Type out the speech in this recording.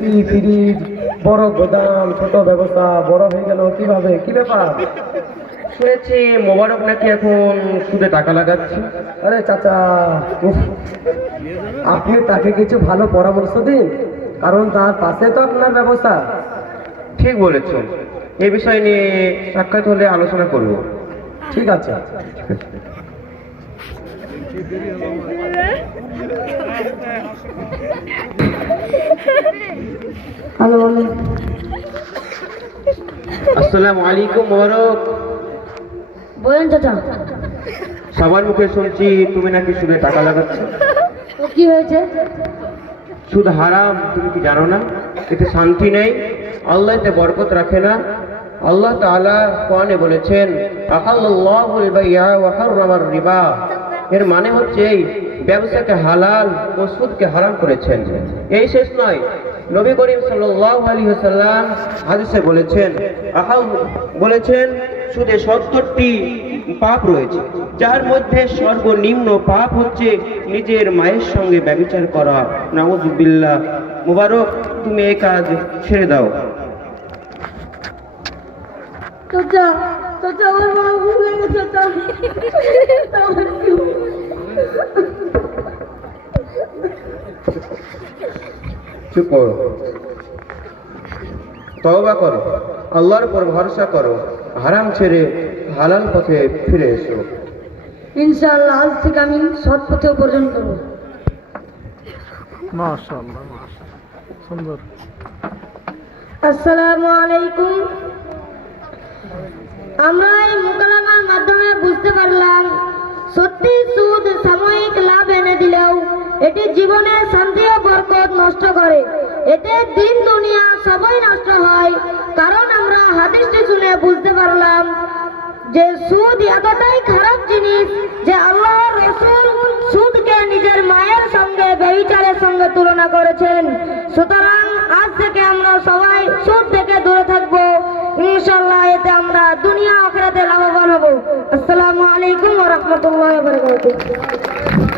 Fridge বড় গোদাম ছোট ব্যবসা বড় হয়ে গেল কীভাবে? কি ব্যাপার? শুনেছি মোবারক নাকি এখন সুদে টাকা লাগাচ্ছে। আরে চাচা আপনি তাকে কিছু ভালো পরামর্শ দিন কারণ তার পাশে তো আপনার ব্যবসা। ঠিক বলেছেন এ বিষয় নিয়ে সাক্ষাৎ হলে আলোচনা করব। ঠিক আছে। হ্যালো আসসালামু আলাইকুম মোবারক বলেন চাচা। সবার মুখে শুনছি তুমি নাকি সুদে টাকা লাগাচ্ছ। কি হয়েছে? সুদ হারাম তুমি কি জানো না? এতে শান্তি নেই আল্লাহ এতে বরকত রাখে না। আল্লাহ তাআলা কোরআনে বলেছেন আহাল্লাহুল বাইয়া ওয়া হাররামার রিবা। এর মানে হচ্ছে এই ব্যবসাকে হালাল ও সুদকে হারাম করেছেন। এই শেষ নয়। নবী করিম সাল্লাল্লাহু ওয়াসাল্লাম হাদিসে বলেছেন আহাল বলেছেন, সুদে সত্তরটি পাপ রয়েছে, যার মধ্যে সর্বনিম্ন পাপ হচ্ছে নিজের মায়ের সঙ্গে ব্যবচার করা। নাউজুবিল্লাহ। মুবারক, তুমি এই কাজ ছেড়ে দাও। আমার ভুল গেছে? চুপ করো। তওবা করো। আল্লাহর উপর ভরসা করো। হারাম ছেড়ে হালাল পথে ফিরে এসো। ইনশাআল্লাহ আজ থেকে আমি সৎ পথে উপার্জন করব। মাশাআল্লাহ। সুন্দর। আসসালামু আলাইকুম। আমরা এই মোকালামার মাধ্যমে বুঝতে পারলাম, সত্যি সুদ সাময়িক লাভ এনে দিলেও এটি জীবনের শান্তি ও বরকত নষ্ট করে। এতে দিন দুনিয়া সবই নষ্ট হয়। কারণ আমরা হাদিসটি শুনে বুঝতে পারলাম যে সুদ এতটাই খারাপ জিনিস যে আল্লাহ রসুল সুদকে নিজের মায়ের সঙ্গে ব্যবিচারের সঙ্গে তুলনা করেছেন। সুতরাং আজ থেকে আমরা সবাই সুদ থেকে দূরে থাকব। ইনশাল্লাহ এতে আমরা দুনিয়া আখরাতে লাভবান হব। আসসালামু আলাইকুম রহমতুল্লাহ বারাকাতুহু।